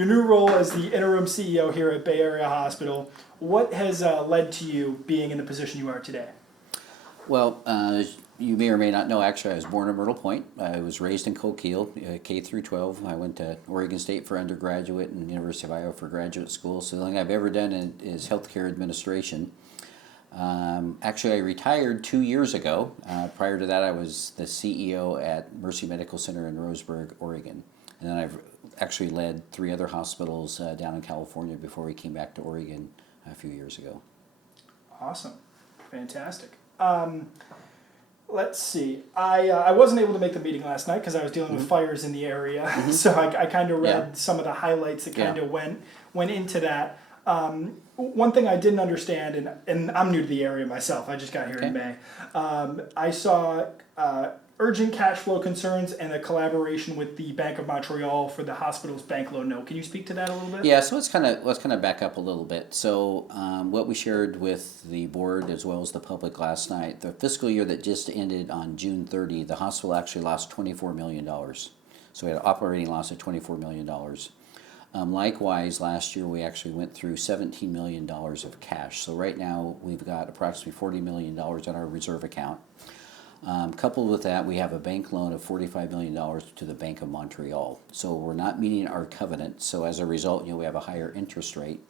your new role as the interim CEO here at Bay Area Hospital. What has led to you being in the position you are today? Well, you may or may not know, actually, I was born in Myrtle Point. I was raised in Coquille, K through 12. I went to Oregon State for undergraduate and University of Iowa for graduate school. So the only thing I've ever done is healthcare administration. Actually, I retired 2 years ago. Prior to that, I was the CEO at Mercy Medical Center in Roseburg, Oregon. And then I've actually led 3 other hospitals down in California before we came back to Oregon a few years ago. Awesome. Fantastic. Let's see. I wasn't able to make the meeting last night because I was dealing with fires in the area. So I kind of read some of the highlights that kind of went into that. One thing I didn't understand, and I'm new to the area myself, I just got here in May. I saw urgent cash flow concerns and a collaboration with the Bank of Montreal for the hospital's bank loan note. Can you speak to that a little bit? Yeah, so let's kind of back up a little bit. So what we shared with the board as well as the public last night, the fiscal year that just ended on June 30, the hospital actually lost $24 million. So we had an operating loss of $24 million. Likewise, last year we actually went through $17 million of cash. So right now we've got approximately $40 million in our reserve account. Coupled with that, we have a bank loan of $45 million to the Bank of Montreal. So we're not meeting our covenant. So as a result, we have a higher interest rate.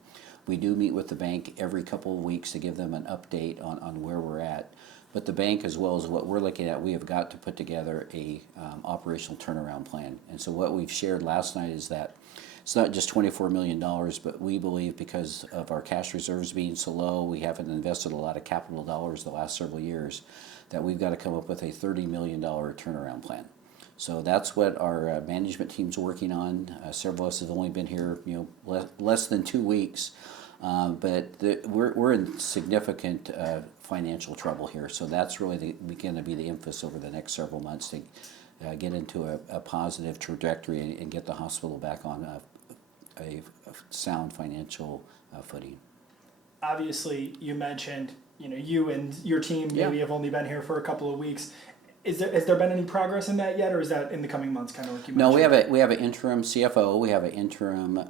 We do meet with the bank every couple of weeks to give them an update on where we're at. But the bank, as well as what we're looking at, we have got to put together a operational turnaround plan. And so what we've shared last night is that it's not just $24 million, but we believe because of our cash reserves being so low, we haven't invested a lot of capital dollars the last several years, that we've got to come up with a $30 million turnaround plan. So that's what our management team's working on. Several of us have only been here, less than 2 weeks, but we're in significant financial trouble here. So that's really going to be the emphasis over the next several months to get into a positive trajectory and get the hospital back on a sound financial footing. Obviously, you mentioned you and your team maybe have only been here for a couple of weeks. Has there been any progress in that yet, or is that in the coming months, kind of like you mentioned? No, we have an interim CFO, we have an interim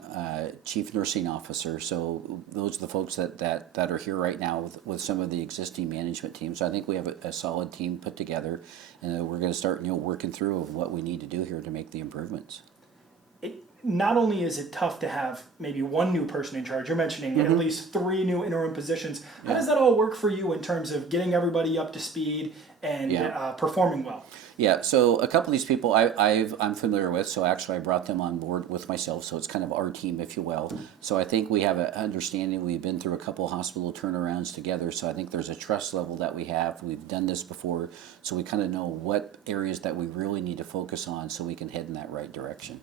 chief nursing officer. So those are the folks that are here right now with some of the existing management teams. So I think we have a solid team put together, and we're going to start working through what we need to do here to make the improvements. Not only is it tough to have maybe one new person in charge, you're mentioning at least 3 new interim positions. How does that all work for you in terms of getting everybody up to speed and performing well? Yeah, so a couple of these people I'm familiar with, so actually I brought them on board with myself, so it's kind of our team, if you will. So I think we have an understanding. We've been through a couple hospital turnarounds together, so I think there's a trust level that we have. We've done this before, so we kind of know what areas that we really need to focus on so we can head in that right direction.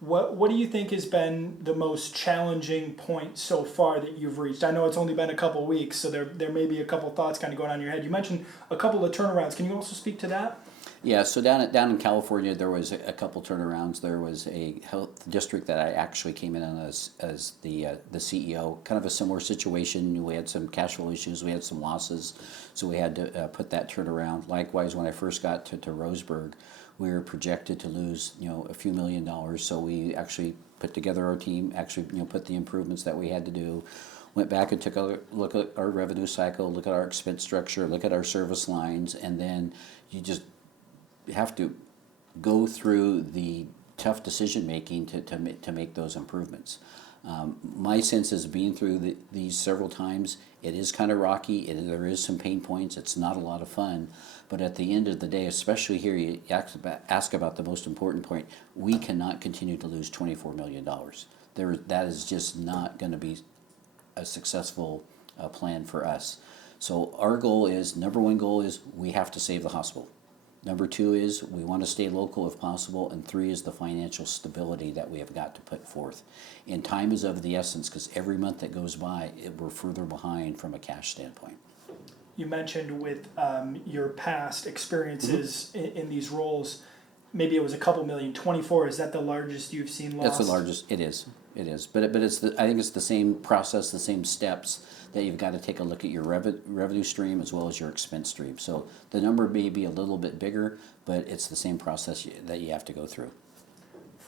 What do you think has been the most challenging point so far that you've reached? I know it's only been a couple weeks, so there may be a couple thoughts kind of going on in your head. You mentioned a couple of turnarounds. Can you also speak to that? Yeah, so down in California, there was a couple turnarounds. There was a health district that I actually came in on as the CEO. Kind of a similar situation. We had some cash flow issues. We had some losses, so we had to put that turnaround. Likewise, when I first got to Roseburg, we were projected to lose a few $1 million. So we actually put together our team. Actually, put the improvements that we had to do. Went back and took a look at our revenue cycle, look at our expense structure, look at our service lines, and then you just have to go through the tough decision making to make those improvements. My sense is being through these several times, it is kind of rocky, there is some pain points, it's not a lot of fun, but at the end of the day, especially here, you ask about the most important point, we cannot continue to lose $24 million. That is just not going to be a successful plan for us. So our goal is, number one goal is we have to save the hospital. Number 2 is we want to stay local if possible, and 3 is the financial stability that we have got to put forth. And time is of the essence because every month that goes by, we're further behind from a cash standpoint. You mentioned with your past experiences in these roles, maybe it was a couple million. 24, is that the largest you've seen lost? That's the largest. It is. But it's I think it's the same process, the same steps that you've got to take a look at your revenue stream as well as your expense stream. So the number may be a little bit bigger, but it's the same process that you have to go through.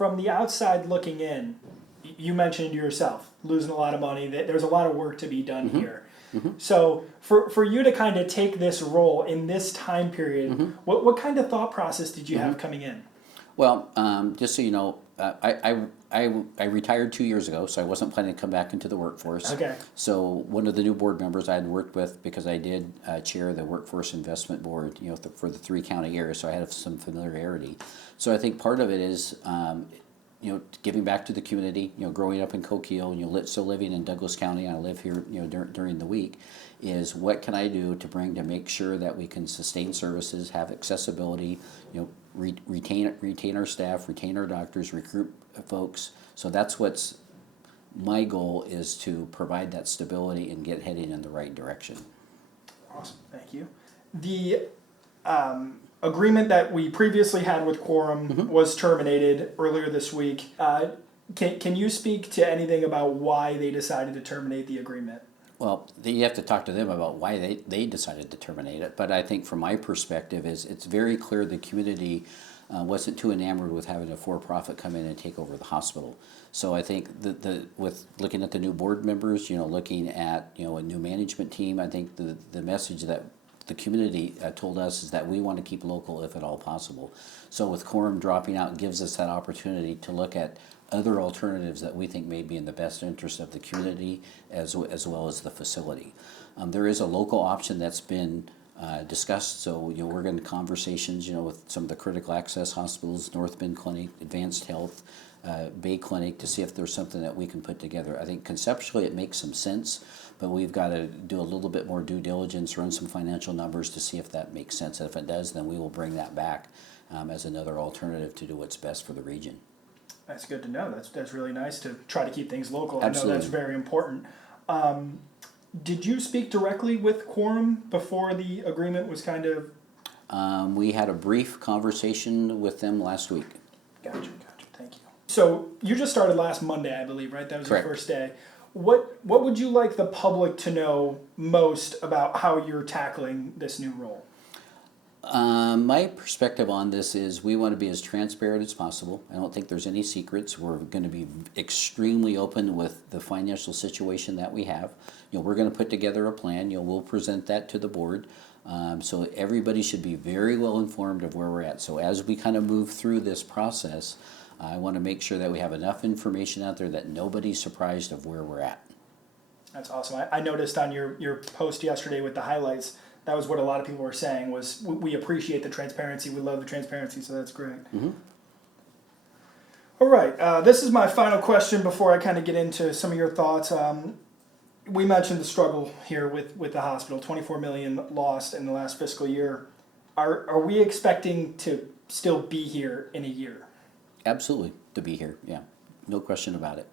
From the outside looking in, you mentioned yourself losing a lot of money. That there's a lot of work to be done here. Mm-hmm. So for you to kind of take this role in this time period, Mm-hmm. what kind of thought process did you have coming in? Well, just so you know, I retired 2 years ago, so I wasn't planning to come back into the workforce. Okay. So one of the new board members I had worked with, because I did chair the Workforce Investment Board, for the 3 county area, so I had some familiarity. So I think part of it is, giving back to the community. Growing up in Coquille, still living in Douglas County, and I live here, during the week, is what can I do to bring to make sure that we can sustain services, have accessibility, retain our staff, retain our doctors, recruit folks. So that's what's my goal, is to provide that stability and get heading in the right direction. Awesome, thank you. The agreement that we previously had with Quorum was terminated earlier this week. Can you speak to anything about why they decided to terminate the agreement? Well, you have to talk to them about why they decided to terminate it. But I think from my perspective is it's very clear the community wasn't too enamored with having a for-profit come in and take over the hospital. So I think with looking at the new board members, looking at a new management team, I think the message that the community told us is that we want to keep local if at all possible. So with Quorum dropping out, gives us that opportunity to look at other alternatives that we think may be in the best interest of the community as well as the facility. There is a local option that's been discussed, so we're in conversations with some of the critical access hospitals, North Bend Clinic, Advanced Health, Bay Clinic, to see if there's something that we can put together. I think conceptually it makes some sense, but we've got to do a little bit more due diligence, run some financial numbers to see if that makes sense. And if it does, then we will bring that back as another alternative to do what's best for the region. That's good to know. That's really nice to try to keep things local. Absolutely. I know that's very important. Did you speak directly with Quorum before the agreement was kind of... We had a brief conversation with them last week. Gotcha. Thank you. So you just started last Monday, I believe, right? That was Correct. Your first day. What would you like the public to know most about how you're tackling this new role? My perspective on this is we want to be as transparent as possible. I don't think there's any secrets. We're going to be extremely open with the financial situation that we have. We're going to put together a plan. We'll present that to the board. So everybody should be very well informed of where we're at. So as we kind of move through this process, I want to make sure that we have enough information out there that nobody's surprised of where we're at. That's awesome. I noticed on your post yesterday with the highlights, that was what a lot of people were saying, was we appreciate the transparency, we love the transparency, so that's great. Mm-hmm. All right, this is my final question before I kind of get into some of your thoughts. We mentioned the struggle here with the hospital, $24 million lost in the last fiscal year. Are we expecting to still be here in a year? Absolutely, to be here, yeah. No question about it.